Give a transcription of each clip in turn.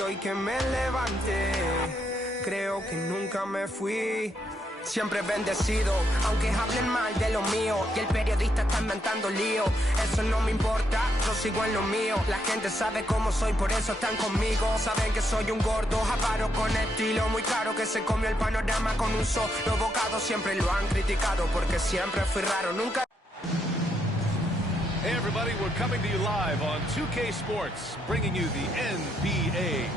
Y hoy que me levanté, creo que nunca me fui. Siempre bendecido, aunque hablen mal de lo mío. Y el periodista está inventando lío. Eso no me importa, yo sigo en lo mío. La gente sabe cómo soy, por eso están conmigo. Saben que soy un gordo, avaro con estilo. Muy claro que se comió el panorama con un solo bocado. Siempre lo han criticado porque siempre fui raro, nunca. Hey everybody, we're coming to you live on 2K Sports, bringing you the NBA.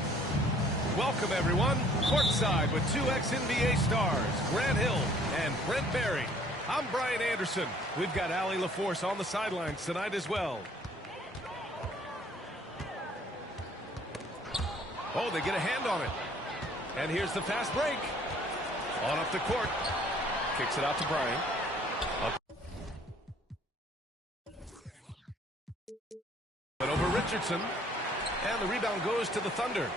Welcome everyone, courtside with two ex-NBA stars, Grant Hill and Brent Barry. I'm Brian Anderson. We've got Allie LaForce on the sidelines tonight as well. Oh, they get a hand on it. And here's the fast break. On up the court. Kicks it out to Brian. But over Richardson. And the rebound goes to the Thunder.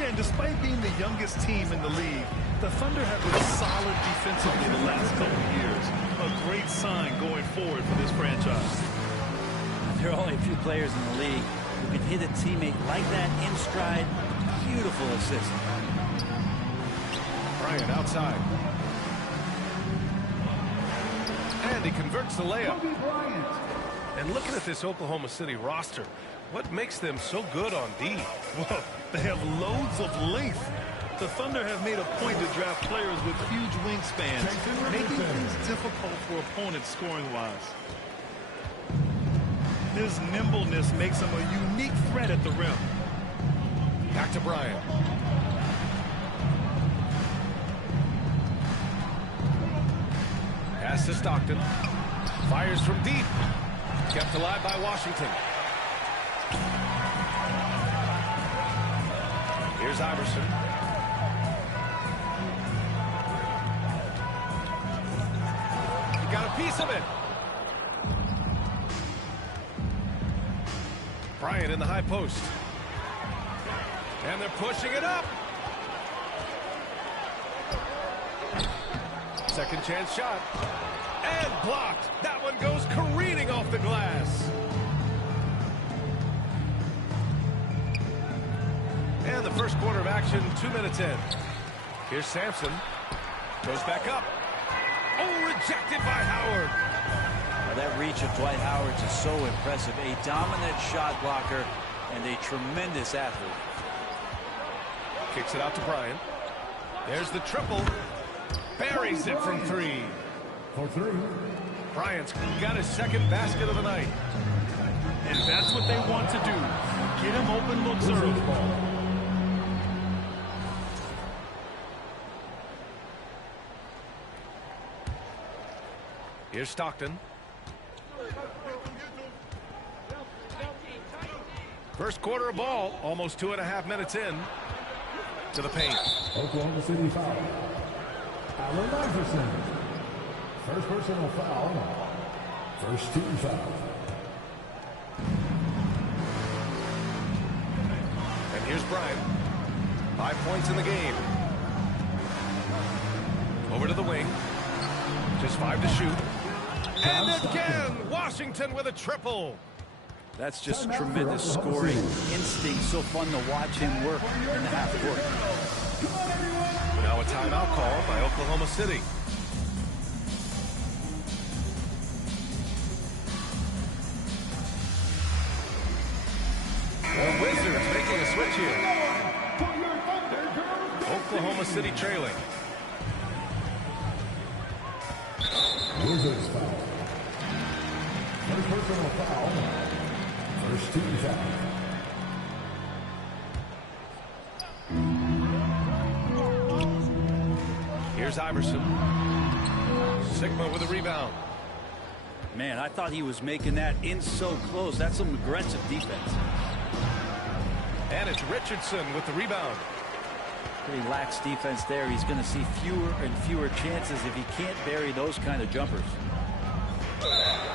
Yeah, and despite being the youngest team in the league, the Thunder have been solid defensively the last couple of years. A great sign going forward for this franchise. There are only a few players in the league who can hit a teammate like that in stride. Beautiful assist. Bryant outside. And he converts the layup. And looking at this Oklahoma City roster, what makes them so good on D? Well, they have loads of length. The Thunder have made a point to draft players with huge wingspans, making things difficult for opponents scoring-wise. His nimbleness makes him a unique threat at the rim. Back to Bryant. Pass to Stockton. Fires from deep. Kept alive by Washington. Here's Iverson. He got a piece of it. Bryant in the high post. And they're pushing it up. Second chance shot. And blocked. That one goes careening off the glass. And the first quarter of action, 2 minutes in. Here's Sampson. Goes back up. Oh, rejected by Howard. Now that reach of Dwight Howard is so impressive. A dominant shot blocker and a tremendous athlete. Kicks it out to Bryant. There's the triple. Buries it from three. Bryant's got his second basket of the night. And that's what they want to do. Get him open looks early. Here's Stockton. First quarter of ball, almost 2.5 minutes in. To the paint. Oklahoma City foul. Allen Iverson. First personal foul. First team foul. And here's Bryant. 5 points in the game. Over to the wing. Just 5 to shoot. And again, Washington with a triple. That's just tremendous scoring instinct. So fun to watch him work in the half court. Now a timeout call by Oklahoma City. The Wizards making a switch here. Oklahoma City trailing. Wizards foul. First personal foul. First team foul. Here's Iverson. Sigma with a rebound. Man, I thought he was making that in so close. That's some aggressive defense. And it's Richardson with the rebound. Pretty lax defense there. He's going to see fewer and fewer chances if he can't bury those kind of jumpers.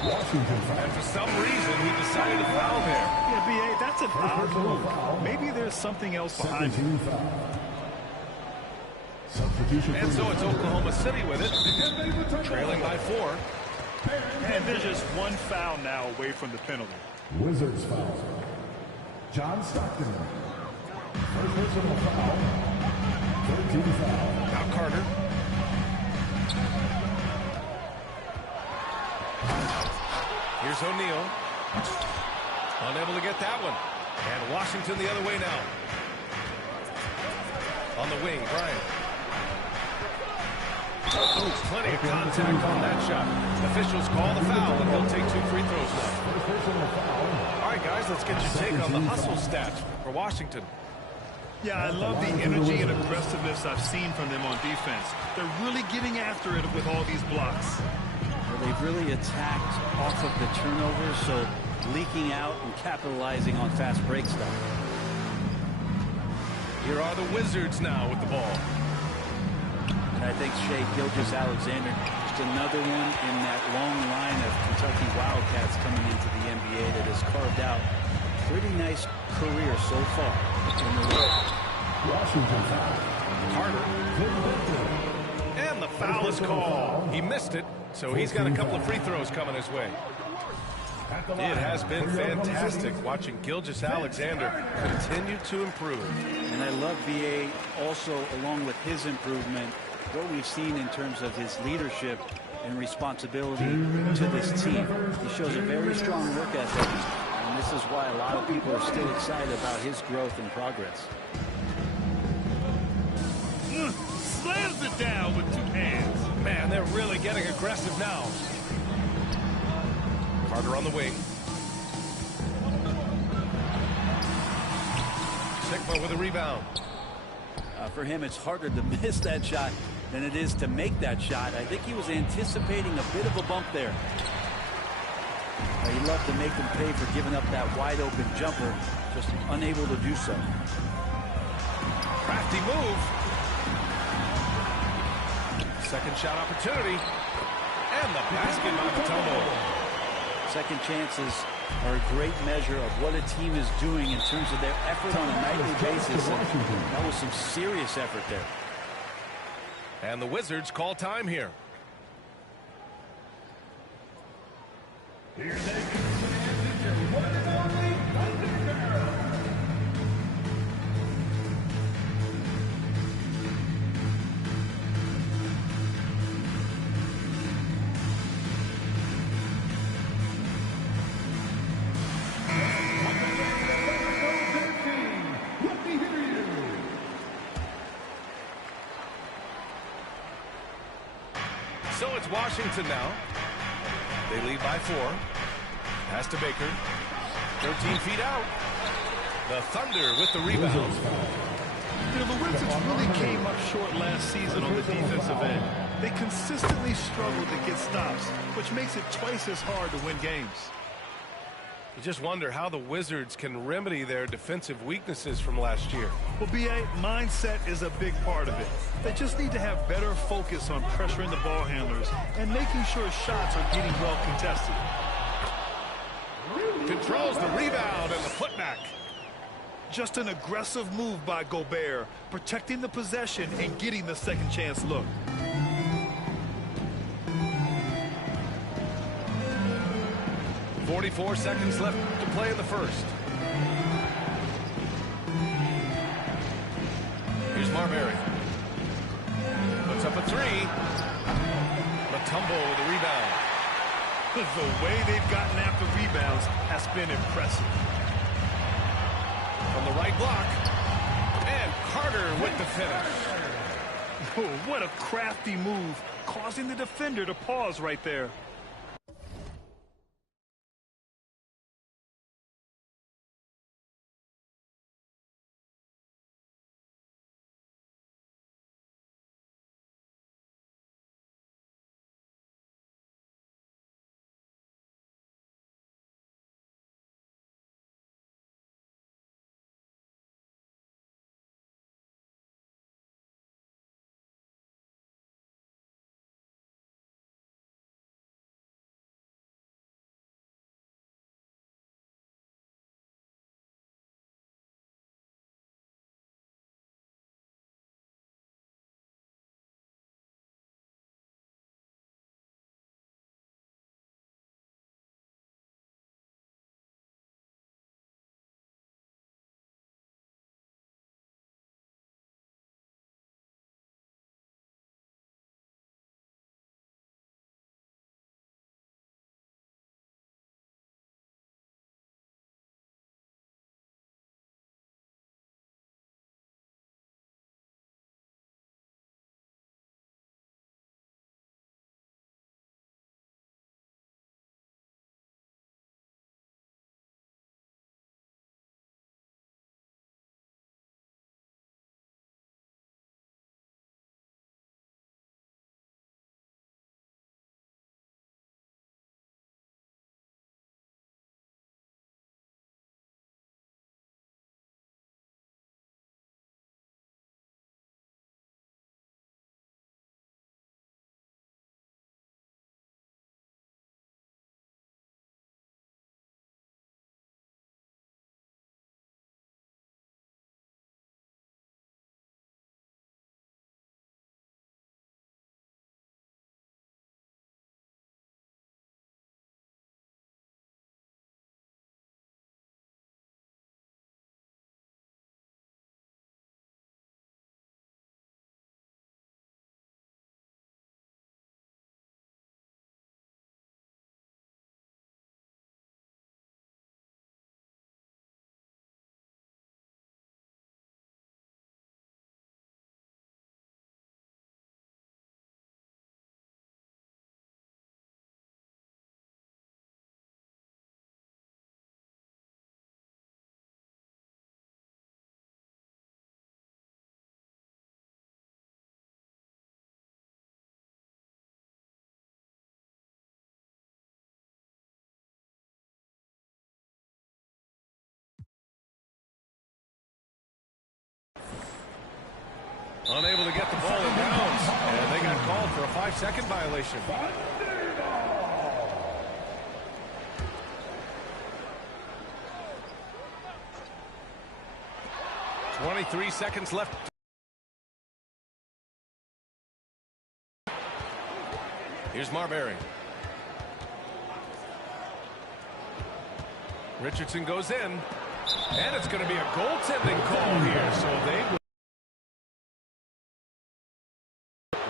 And for some reason, he decided to foul there. Yeah, B.A., that's an odd move. Maybe there's something else behind it. And so it's Oklahoma City with it, trailing by 4. And there's just one foul now away from the penalty. Wizards foul. John Stockton. First personal foul. 13 foul. Now Carter. Here's O'Neal. Unable to get that one. And Washington the other way now. On the wing, Bryant. Oh, plenty of contact on that shot. Officials call the foul, and he'll take 2 free throws now. First personal foul. All right, guys, let's get your take on the hustle stats for Washington. Yeah, I love the energy and aggressiveness I've seen from them on defense. They're really getting after it with all these blocks. Well, they've really attacked off of the turnovers, so leaking out and capitalizing on fast break stuff. Here are the Wizards now with the ball. And I think Shea Gilgeous-Alexander, just another one in that long line of Kentucky Wildcats coming into the NBA that has carved out a pretty nice career so far in the league. Washington foul. Carter. And the foul is called. He missed it, so he's got a couple of free throws coming his way. It has been fantastic watching Gilgeous-Alexander continue to improve. And I love B.A. also, along with his improvement, what we've seen in terms of his leadership and responsibility to this team. He shows a very strong work ethic, and this is why a lot of people are still excited about his growth and progress. Slams it down with 2 hands. Man, they're really getting aggressive now. Carter on the wing. Sigma with a rebound. For him, it's harder to miss that shot than it is to make that shot. I think he was anticipating a bit of a bump there. He'd love to make him pay for giving up that wide-open jumper, just unable to do so. Crafty move. Second shot opportunity. And the basket by Matumbo. Second chances are a great measure of what a team is doing in terms of their effort on a nightly basis. And that was some serious effort there. And the Wizards call time here. Here they come. One and only Thunder. So it's Washington now. They lead by 4. Pass to Baker. 13 feet out. The Thunder with the rebound. You know, the Wizards really came up short last season on the defensive end. They consistently struggled to get stops, which makes it twice as hard to win games. You just wonder how the Wizards can remedy their defensive weaknesses from last year. Well, B.A., mindset is a big part of it. They just need to have better focus on pressuring the ball handlers and making sure shots are getting well contested. Controls the rebound and the putback. Just an aggressive move by Gobert, protecting the possession and getting the second chance look. .44 seconds left to play in the first. Here's Marbury. Puts up a 3. Matumbo with the rebound. The way they've gotten after rebounds has been impressive. From the right block. And Carter with the finish. Oh, what a crafty move, causing the defender to pause right there. Unable to get the ball in bounds. And they got called for a 5-second violation. 23 seconds left. Here's Marbury. Richardson goes in. And it's going to be a goaltending call here. So they will.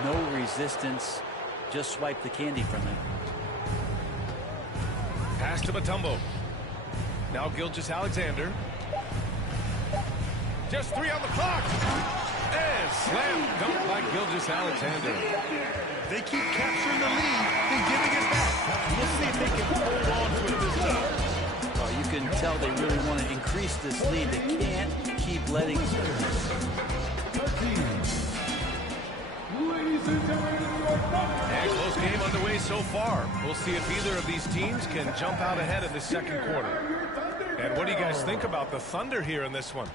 No resistance. Just swipe the candy from it. Pass to Mutombo. Now Gilgeous-Alexander. Just 3 on the clock. And slam dunk by Gilgeous-Alexander. They keep capturing the lead and giving it back. We'll see if they can hold on to it this time. Oh, you can tell they really want to increase this lead. They can't keep letting. Ladies and gentlemen, And close game underway so far. We'll see if either of these teams can jump out ahead in the second quarter. And what do you guys think about the Thunder here in this one?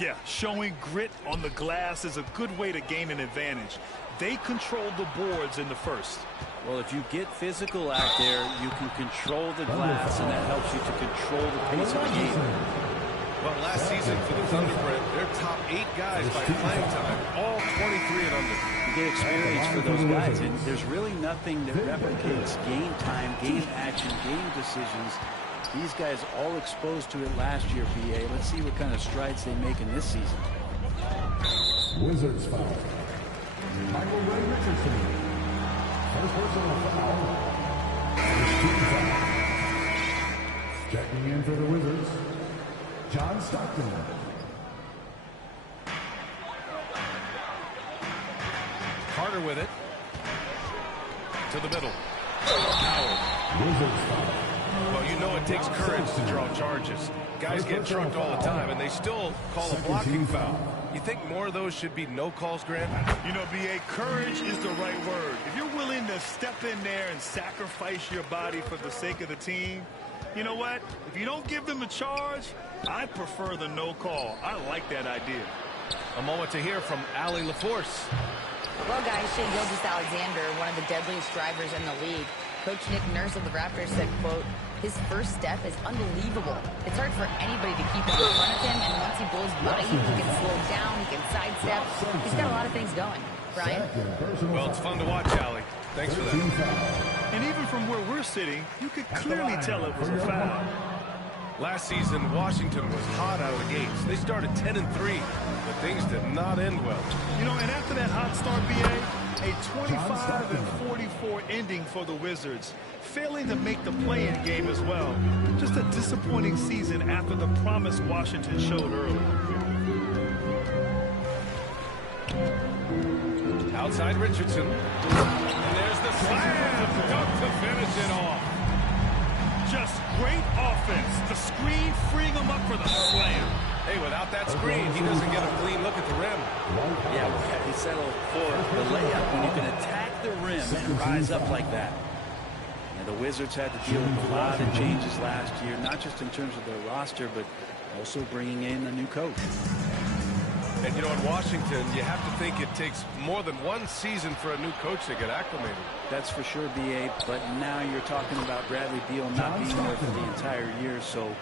Yeah, showing grit on the glass is a good way to gain an advantage. They control the boards in the first. Well, if you get physical out there, you can control the glass, and that helps you to control the pace of the game. Well, last season for the Thunder, Brent, their top 8 guys by playing time, all 23 and under. You get experience for those guys, and there's really nothing that replicates game time, game action, game decisions. These guys all exposed to it last year, BA. Let's see what kind of strides they make in this season. Wizards foul. Michael Ray Richardson. First personal foul. First team foul. Checking in for the Wizards, John Stockton. Carter with it. To the middle. Howard. Wizards foul. Well, you know it takes courage to draw charges. Guys get trucked all the time, and they still call a blocking foul. You think more of those should be no calls, Grant? You know, BA, courage is the right word. If you're willing to step in there and sacrifice your body for the sake of the team, you know what? If you don't give them a charge, I prefer the no call. I like that idea. A moment to hear from Allie LaForce. Well, guys, Shea Gilgeous-Alexander, one of the deadliest drivers in the league. Coach Nick Nurse of the Raptors said, quote, his first step is unbelievable. It's hard for anybody to keep in front of him, and once he blows by you, he can slow down, he can sidestep. He's got a lot of things going. Brian? Well, it's fun to watch, Allie. Thanks for that. And even from where we're sitting, you could clearly tell it was a foul. Last season, Washington was hot out of the gates. They started 10-3, but things did not end well. You know, and after that hot start, BA, a 25-44 ending for the Wizards, failing to make the play-in game as well. Just a disappointing season after the promise Washington showed early. Outside Richardson. And there's the slam dunk to finish it off. Just great offense. The screen freeing him up for the slam. Hey, without that screen, he doesn't get a clean look at the rim. Yeah, he settled for the layup when you can attack the rim and rise up like that. And the Wizards had to deal with a lot of changes last year, not just in terms of their roster, but also bringing in a new coach. And, you know, in Washington, you have to think it takes more than one season for a new coach to get acclimated. That's for sure, BA, but now you're talking about Bradley Beal not being there for the entire year, so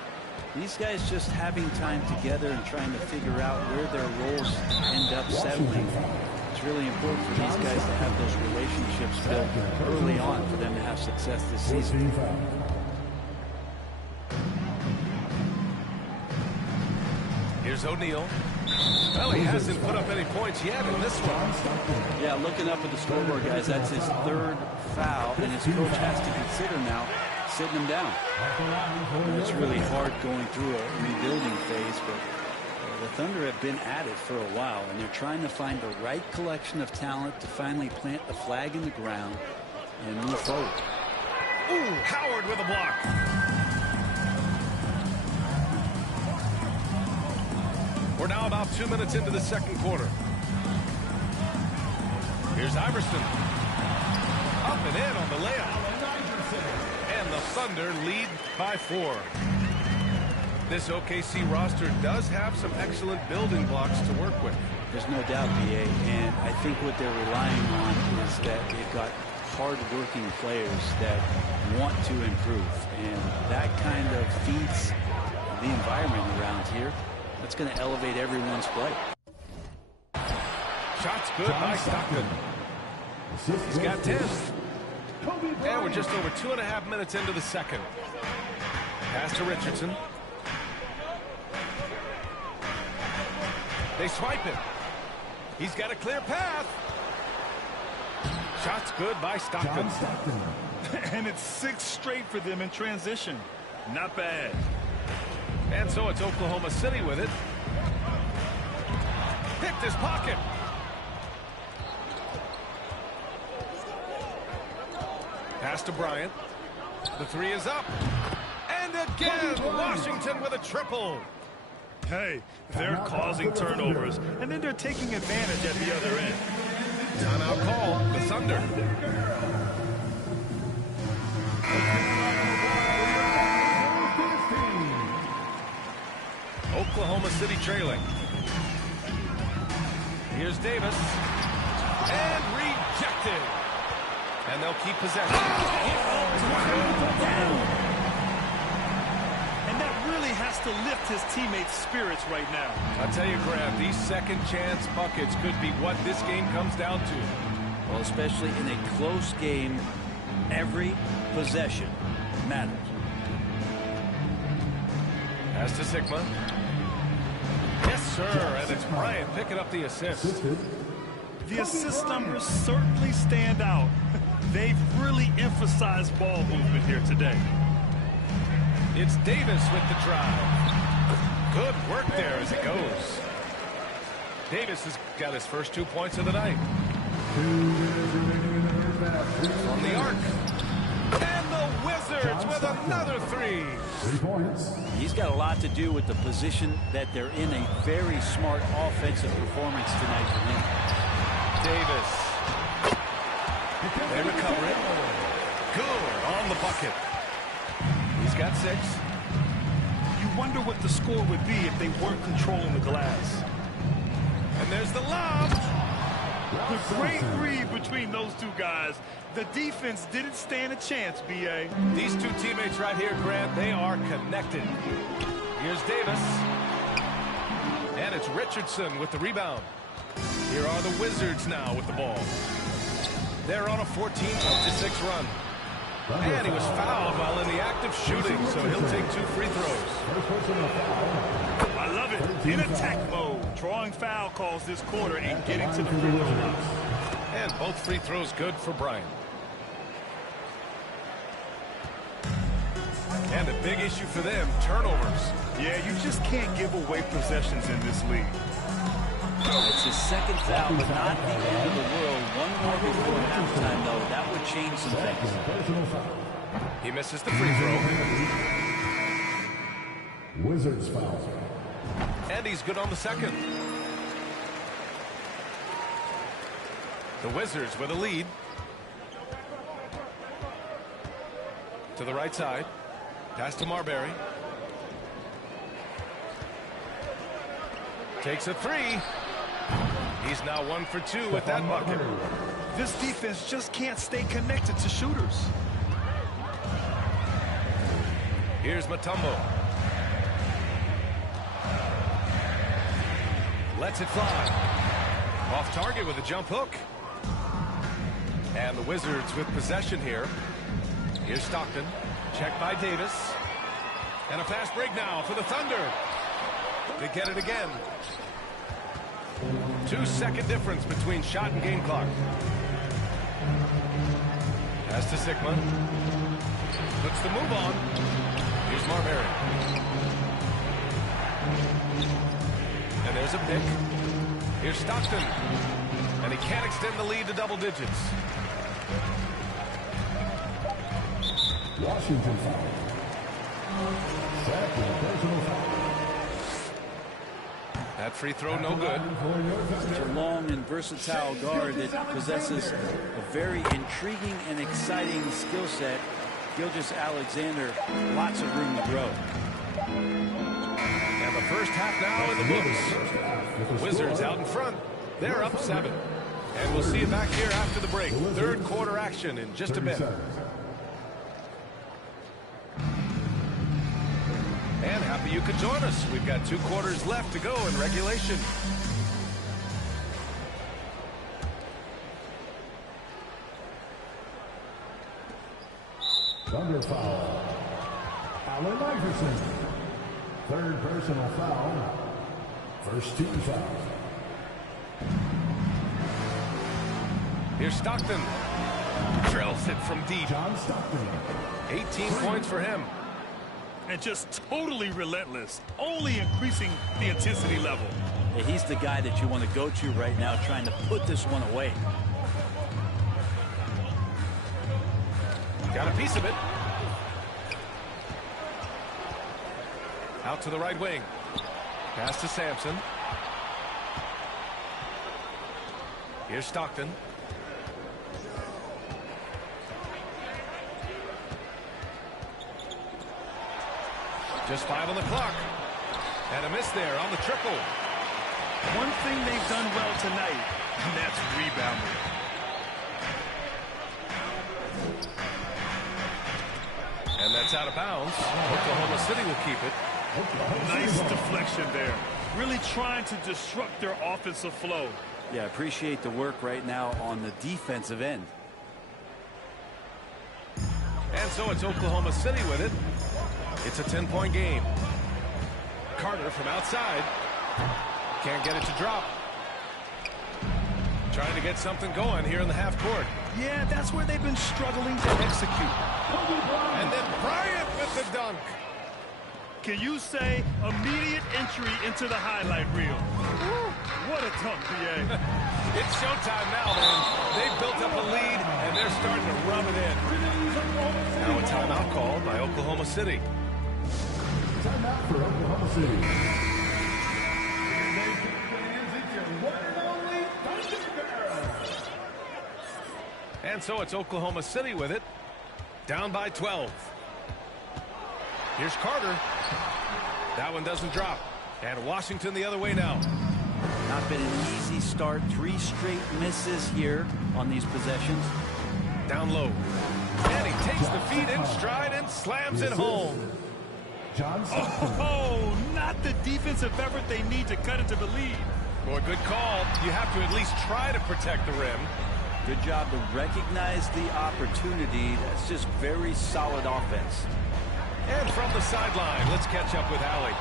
these guys just having time together and trying to figure out where their roles end up settling. It's really important for these guys to have those relationships built early on for them to have success this season. Here's O'Neal. Well, he hasn't put up any points yet in this one. Yeah, looking up at the scoreboard, guys, that's his third foul, and his coach has to consider now sitting him down. It's really hard going through a rebuilding phase, but the Thunder have been at it for a while, and they're trying to find the right collection of talent to finally plant the flag in the ground and move forward. Ooh, Howard with a block. We're now about 2 minutes into the second quarter. Here's Iverson. Up and in on the layup. And the Thunder lead by 4. This OKC roster does have some excellent building blocks to work with. There's no doubt, BA, and I think what they're relying on is that they've got hard-working players that want to improve, and that kind of feeds the environment around here. That's going to elevate everyone's play. Shots good by Stockton. He's got 10. And we're just over 2.5 minutes into the second. Pass to Richardson. They swipe it. He's got a clear path. Shots good by Stockton. And it's 6 straight for them in transition. Not bad. And so it's Oklahoma City with it. Picked his pocket. Pass to Bryant. The 3 is up. And again, Washington with a triple. Hey, they're causing turnovers, and then they're taking advantage at the other end. Timeout call, the Thunder. Oklahoma City trailing. Here's Davis. And rejected. And they'll keep possession. And that really has to lift his teammates' spirits right now. I'll tell you, Graham, these second chance buckets could be what this game comes down to. Well, especially in a close game, every possession matters. Pass to Sigma. Yes, sir, and it's Bryant picking up the assist. The assist numbers certainly stand out. They've really emphasized ball movement here today. It's Davis with the drive. Good work there as it goes. Davis has got his first 2 points of the night. From the arc. And the Wizards with another 3. 3 points. He's got a lot to do with the position that they're in. A very smart offensive performance tonight for him. Davis. They recover it. Good on the bucket. He's got 6. You wonder what the score would be if they weren't controlling the glass. And there's the lob. The great read between those two guys. The defense didn't stand a chance, B.A. These two teammates right here, Grant, they are connected. Here's Davis. And it's Richardson with the rebound. Here are the Wizards now with the ball. They're on a 14-6 run. And he was fouled while in the act of shooting, so he'll take 2 free throws. I love it. In attack mode. Drawing foul calls this quarter and getting to the free throw line. And both free throws good for Bryant. And a big issue for them, turnovers. Yeah, you just can't give away possessions in this league. It's his second foul, but not the end of the world. One more before halftime, though. That would change some things. He misses the free throw. Wizards foul. And he's good on the second. The Wizards with a lead. To the right side. Pass to Marbury. Takes a 3. He's now 1 for 2 with that bucket. This defense just can't stay connected to shooters. Here's Mutombo. Lets it fly. Off target with a jump hook. And the Wizards with possession here. Here's Stockton. Checked by Davis. And a fast break now for the Thunder. They get it again. 2-second difference between shot and game clock. Pass to Sigma. Puts the move on. Here's Marbury. And there's a pick. Here's Stockton. And he can't extend the lead to double digits. Washington foul. Second personal foul. That free throw no good. Such a long and versatile guard that possesses a very intriguing and exciting skill set. Gilgeous-Alexander, lots of room to grow. first half now in the books. Wizards out in front. They're up 7. And we'll see you back here after the break. Third quarter action in just a bit. And happy you could join us. We've got 2 quarters left to go in regulation. Thunder foul. Allen Iverson. Third personal foul. First team foul. Here's Stockton. Drills it from deep. John Stockton. 18 points for him. And just totally relentless, only increasing the intensity level. Yeah, he's the guy that you want to go to right now, trying to put this one away. Got a piece of it. Out to the right wing. Pass to Sampson. Here's Stockton. Just 5 on the clock. And a miss there on the triple. One thing they've done well tonight, and that's rebounding. And that's out of bounds. Oklahoma City will keep it. Nice deflection there. Really trying to disrupt their offensive flow. Yeah, appreciate the work right now on the defensive end. And so it's Oklahoma City with it. It's a 10-point game. Carter from outside. Can't get it to drop. Trying to get something going here in the half court. Yeah, that's where they've been struggling to execute. And then Bryant with the dunk. Can you say immediate entry into the highlight reel? What a dunk, BA. It's showtime now, man. They've built up a lead, and they're starting to rub it in. Now a timeout called by Oklahoma City. Timeout for Oklahoma City. And so it's Oklahoma City with it. Down by 12. Here's Carter. That one doesn't drop. And Washington the other way now. Not been an easy start. 3 straight misses here on these possessions. Down low. And he takes the feed in stride and slams it home. John Stockton. Oh, not the defensive effort they need to cut into the lead. Boy, good call. You have to at least try to protect the rim. Good job to recognize the opportunity. That's just very solid offense. And from the sideline, let's catch up with Allie.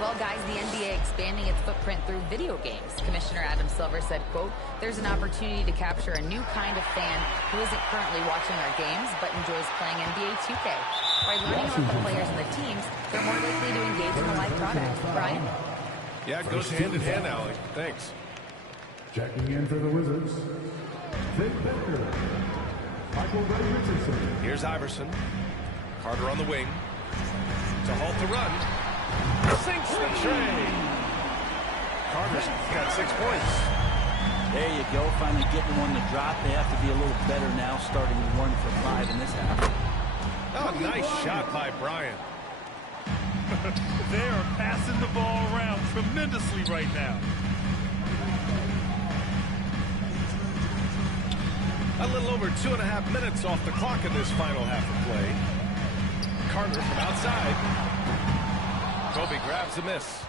Well, guys, the NBA expanding its footprint through video games. Commissioner Adam Silver said, quote, there's an opportunity to capture a new kind of fan who isn't currently watching our games but enjoys playing NBA 2K. By learning about the players and the teams, they're more likely to engage in the live product. Brian? Yeah, it goes hand in hand, Allie. Thanks. Checking in for the Wizards. Vic Becker. Michael Ray Richardson. Here's Iverson. Carter on the wing. To halt the run. Sinks the tray. Carter's got 6 points. There you go. Finally getting one to drop. They have to be a little better now, starting 1 for 5 in this half. Oh, nice shot by Bryant. They are passing the ball around tremendously right now. A little over 2.5 minutes off the clock in this final half of play. Carter from outside. Kobe grabs the miss.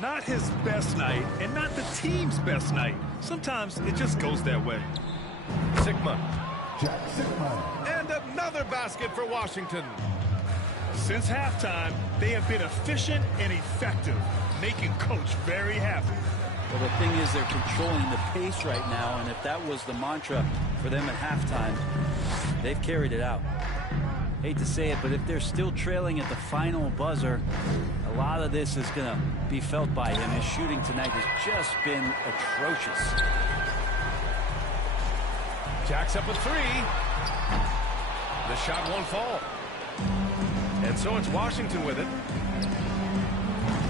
Not his best night, and not the team's best night. Sometimes it just goes that way. Sigma. Jack Sigma. And another basket for Washington. Since halftime, they have been efficient and effective, making Coach very happy. Well, the thing is they're controlling the pace right now, and if that was the mantra for them at halftime, they've carried it out. Hate to say it, but if they're still trailing at the final buzzer, a lot of this is going to be felt by him. His shooting tonight has just been atrocious. Jack's up with 3. The shot won't fall. And so it's Washington with it.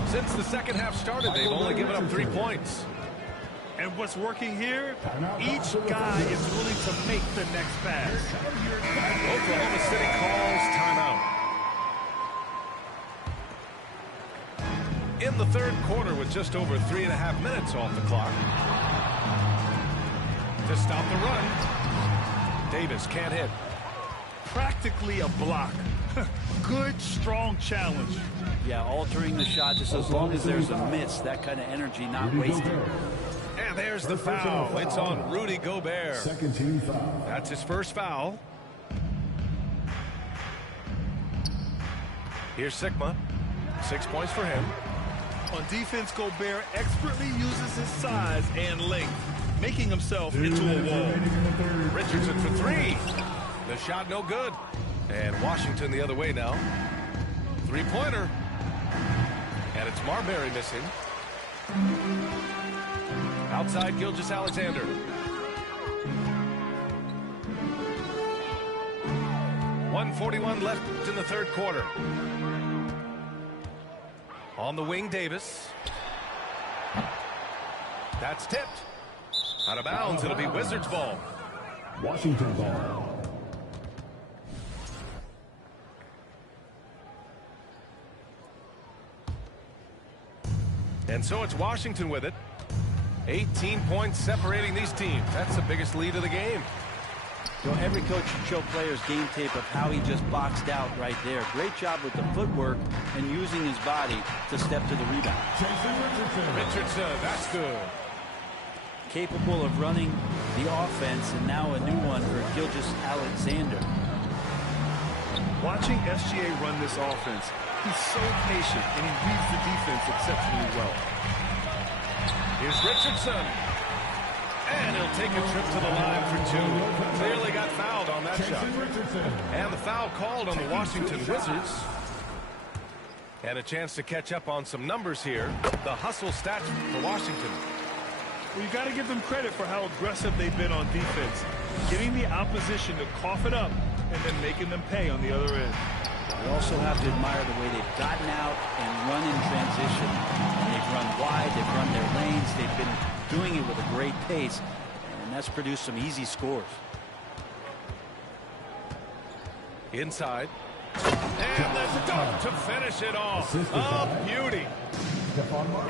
Since the second half started, they've only given up 3 points. And what's working here, each guy is willing to make the next pass. Oklahoma City calls timeout. in the third quarter with just over 3.5 minutes off the clock. To stop the run. Davis can't hit. Practically a block. Good, strong challenge. Yeah, altering the shot just as long as there's a miss. That kind of energy not wasted. And there's the foul. It's on Rudy Gobert. Second team foul. That's his first foul. Here's Sigma. 6 points for him. On defense, Gobert expertly uses his size and length, making himself into a wall. Richardson for three. The shot no good. And Washington the other way now. Three-pointer. And it's Marbury missing. Outside Gilgeous-Alexander. .141 left in the third quarter. On the wing, Davis. That's tipped. Out of bounds. It'll be Wizards ball. Washington ball. And so it's Washington with it. 18 points separating these teams. That's the biggest lead of the game. So every coach should show players game tape of how he just boxed out right there. Great job with the footwork and using his body to step to the rebound. Richardson, that's good. Capable of running the offense, and now a new one for Gilgeous-Alexander. Watching SGA run this offense, he's so patient and he reads the defense exceptionally well. Here's Richardson. And he'll take a trip to the line for two. Clearly got fouled on that shot. And the foul called on the Washington Wizards. And a chance to catch up on some numbers here. The hustle stats for Washington. Well, you got to give them credit for how aggressive they've been on defense. Getting the opposition to cough it up and then making them pay on the other end. We also have to admire the way they've gotten out and run in transition. And they've run wide, they've run their lanes, they've been doing it with a great pace, and that's produced some easy scores. Inside. And the dunk to finish it off. A beauty.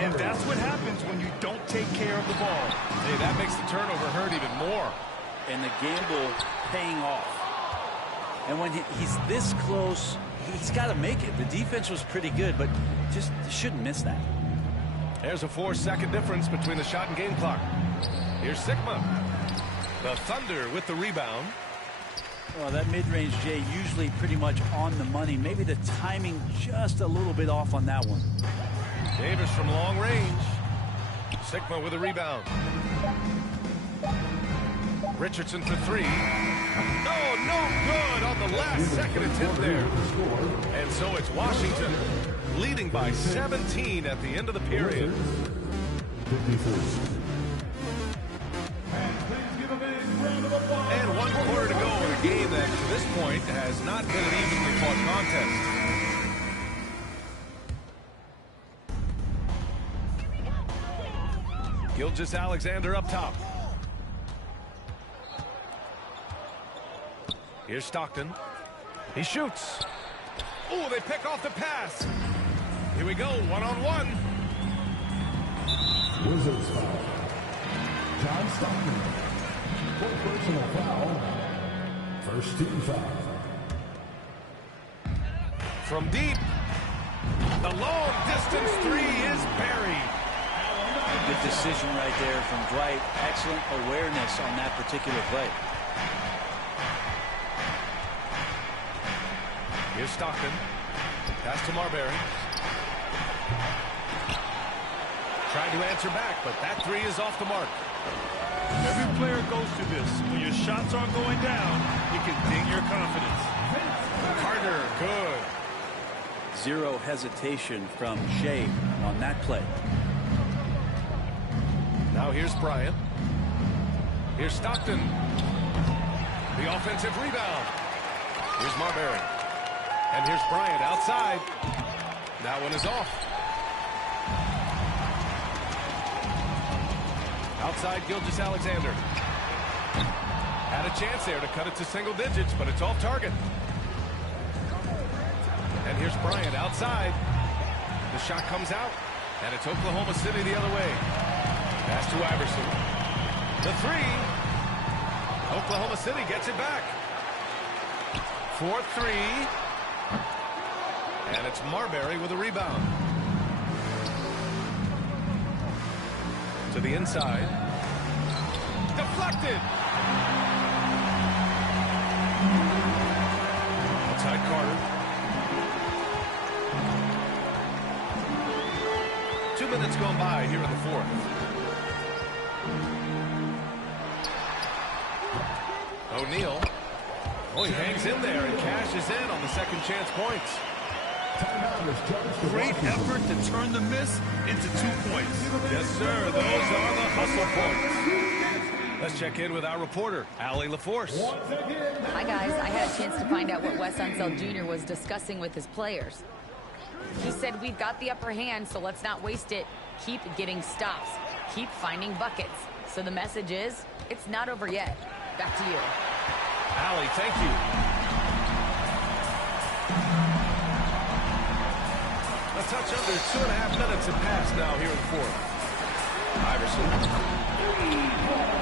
And that's what happens when you don't take care of the ball. Hey, that makes the turnover hurt even more. And the gamble paying off. And when he's this close, he's got to make it. The defense was pretty good, but just shouldn't miss that. There's a 4-second difference between the shot and game clock. Here's Sigma. The Thunder with the rebound. Well, that mid-range, Jay, usually pretty much on the money. Maybe the timing just a little bit off on that one. Davis from long range. Sigma with a rebound. Richardson for three. Oh, no good on the last second attempt there. And so it's Washington leading by 17 at the end of the period. 54. And 1 quarter to go in a game that to this point has not been an evenly fought contest. Gilgeous-Alexander up top. Here's Stockton. He shoots. Oh, they pick off the pass. Here we go, one-on-one. Wizards foul. John Stockton. Full personal foul. First team foul. From deep. The long distance three is buried. Good decision right there from Dwight. Excellent awareness on that particular play. Here's Stockton. Pass to Marbury. Tried to answer back, but that three is off the mark. Every player goes through this. When your shots aren't going down, it can ding your confidence. Carter, good. Zero hesitation from Shea on that play. Now here's Bryant. Here's Stockton. The offensive rebound. Here's Marbury. And here's Bryant outside. That one is off. Outside Gilgeous-Alexander. Had a chance there to cut it to single digits, but it's off target. And here's Bryant outside. The shot comes out. And it's Oklahoma City the other way. Pass to Iverson. The three. Oklahoma City gets it back. 4-3. And it's Marbury with a rebound. To the inside. Deflected. Outside Carter. 2 minutes gone by here in the fourth. O'Neal. Oh, he hangs in there and cashes in on the second chance points. Great effort to turn the miss into 2 points. Yes, sir. Those are the hustle points. Let's check in with our reporter, Allie LaForce. Hi, guys. I had a chance to find out what Wes Unseld Jr. was discussing with his players. He said, we've got the upper hand, so let's not waste it. Keep getting stops. Keep finding buckets. So the message is, it's not over yet. Back to you. Allie, thank you. A touch under 2.5 minutes have passed now here in the fourth. Iverson.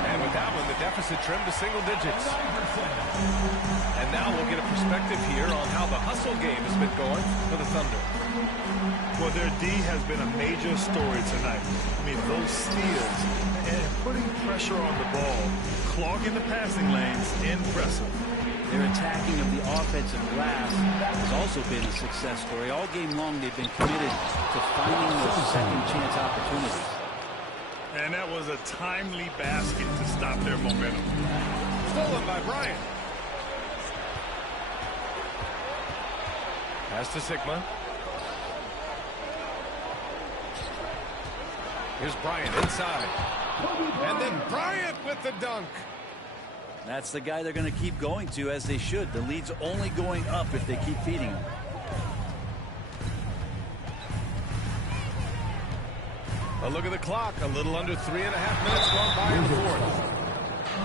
And with that one, the deficit trimmed to single digits. And now we'll get a perspective here on how the hustle game has been going for the Thunder. Well, their D has been a major story tonight. I mean, those steals and putting pressure on the ball, clogging the passing lanes, impressive. Their attacking of the offensive glass has also been a success story. All game long, they've been committed to finding those second chance opportunities. And that was a timely basket to stop their momentum. Stolen by Bryant. Pass to Sigma. Here's Bryant inside. And then Bryant with the dunk. That's the guy they're going to keep going to, as they should. The lead's only going up if they keep feeding him. A look at the clock. A little under 3.5 minutes gone by in the fourth.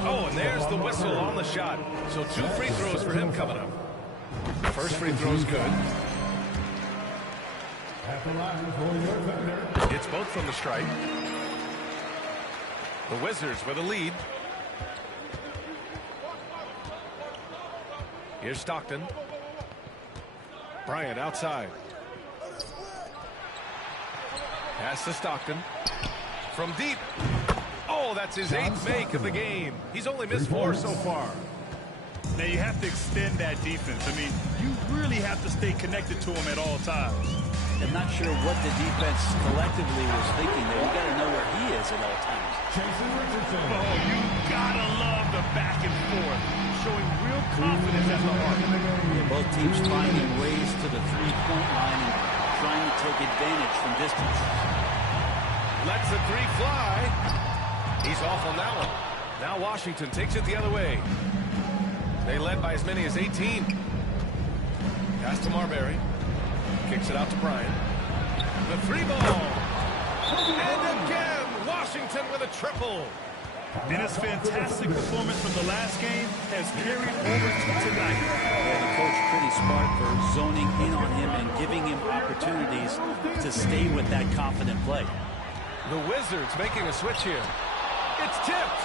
Oh, and there's the whistle on the shot. So 2 free throws for him coming up. First free throw's good. It's both from the stripe. The Wizards with a lead. Here's Stockton. Bryant outside. Pass to Stockton. From deep. Oh, that's his 8th make of the game. He's only missed 4 so far. Now, you have to extend that defense. I mean, you really have to stay connected to him at all times. I'm not sure what the defense collectively was thinking there. You got to know where he is at all times. Oh, you gotta love the back and forth, showing real confidence at the heart. Yeah, both teams finding ways to the three-point line and trying to take advantage from distance. Lets the 3 fly. He's off on that one. Now Washington takes it the other way. They led by as many as 18. Pass to Marbury. Kicks it out to Bryant. The 3 ball. And again, Washington with a triple. And his fantastic performance from the last game has carried over to tonight. Yeah, the coach pretty smart for zoning in on him and giving him opportunities to stay with that confident play. The Wizards making a switch here. It's tipped.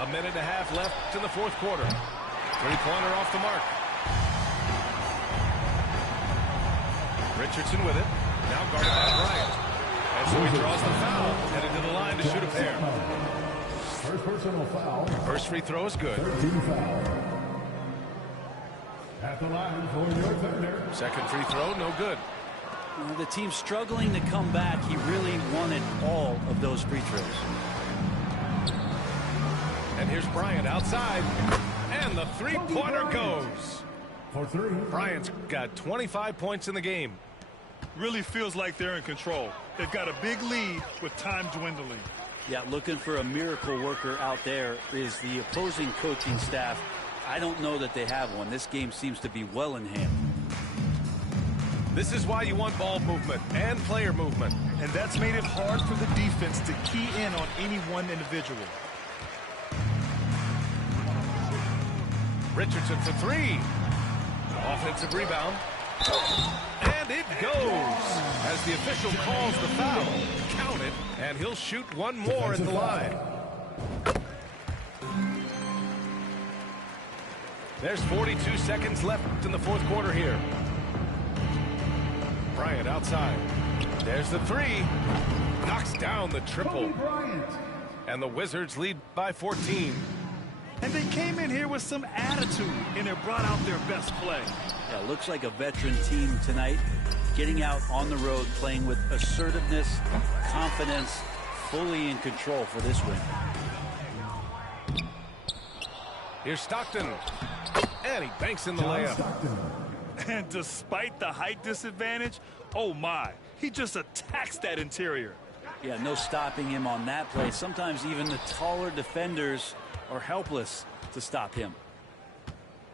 A minute and a half left in the fourth quarter. 3-pointer off the mark. Richardson with it. Now guarded by Bryant. And so he draws the foul. Headed to the line to shoot a pair. First personal foul. First free throw is good. 13 foul. At the line for your Thunder. Second free throw, no good. Well, the team's struggling to come back. He really wanted all of those free throws. And here's Bryant outside. And the 3-pointer goes. For 3. Bryant's got 25 points in the game. Really feels like they're in control. They've got a big lead with time dwindling. Yeah, looking for a miracle worker out there is the opposing coaching staff. I don't know that they have one. This game seems to be well in hand. This is why you want ball movement and player movement. And that's made it hard for the defense to key in on any one individual. Richardson for 3. Offensive rebound. And it goes. As the official calls the foul, count it, and he'll shoot one more at the line. There's 42 seconds left in the fourth quarter here. Bryant outside. There's the three. Knocks down the triple. And the Wizards lead by 14. And they came in here with some attitude, and it brought out their best play. Yeah, looks like a veteran team tonight, getting out on the road, playing with assertiveness, confidence, fully in control for this win. Here's Stockton. And he banks in the layup. And despite the height disadvantage, oh my, he just attacks that interior. Yeah, no stopping him on that play. Sometimes even the taller defenders are helpless to stop him.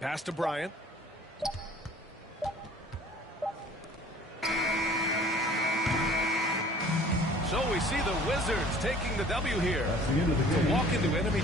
Pass to Bryant. So we see the Wizards taking the W here. That's the end of the game. To walk into enemy.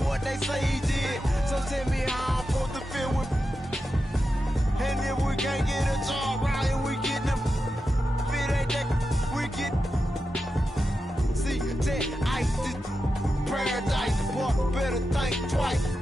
What they say he did, so tell me how I'm supposed to feel with. And if we can't get a job right and we get them, if it ain't that, we get. See, that ice, this paradise, but better think twice.